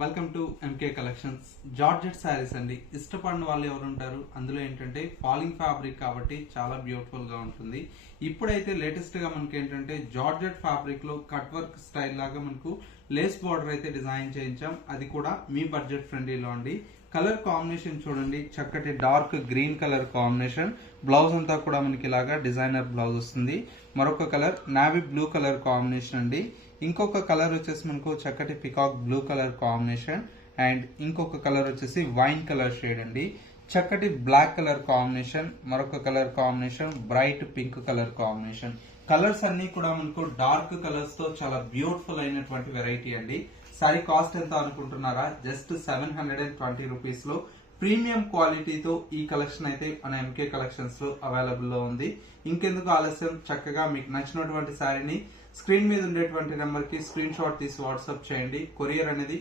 Welcome to MK collections. Georgette saris అండి. ఇష్టపడిన వాళ్ళు ఎవరు ఉంటారు? అందులో ఏంటంటే ఫాలింగ్ ఫ్యాబ్రిక్ కాబట్టి చాలా బ్యూటిఫుల్ గా ఉంటుంది. ఇప్పుడైతే లేటెస్ట్ గా మనకి ఏంటంటే జార్జెట్ ఫ్యాబ్రిక్ లో కట్ వర్క్ స్టైల్ లాగా మనకు లేస్ బార్డర్ అయితే డిజైన్ చేయించాం. అది కూడా మీ బడ్జెట్ ఫ్రెండ్లీలో అండి. కలర్ కాంబినేషన్ చూడండి, చక్కటి dark green colour combination. Blouse అంతా కూడా మనకి ఇలాగా డిజైనర్ బ్లౌజ్ వస్తుంది. మరొక colour navy blue colour combination అండి. ఇంకొక కలర్ వచ్చేసి మనకు చక్కటి peacock blue colour combination and ఇంకొక కలర్ వచ్చేసి వైన్ కలర్ షేడ్ అండి. చక్కటి బ్లాక్ కలర్ కాంబినేషన్, మరొక colour combination bright pink colour combination. Colours అన్ని కూడా మనకు డార్క్ కలర్స్ తో చాలా బ్యూటిఫుల్ అయినటువంటి వెరైటీ అండి. సారీ కాస్ట్ ఎంత అనుకుంటున్నారా? జస్ట్ 720 రూపీస్ లో ప్రీమియం క్వాలిటీతో ఈ కలెక్షన్ అయితే మన ఎంకే కలెక్షన్స్ లో అవైలబుల్ లో ఉంది. ఇంకెందుకు ఆలస్యం, చక్కగా మీకు నచ్చినటువంటి శారీని స్క్రీన్ మీద ఉండేటువంటి నెంబర్ కి స్క్రీన్ షాట్ తీసి వాట్సాప్ చేయండి. కొరియర్ అనేది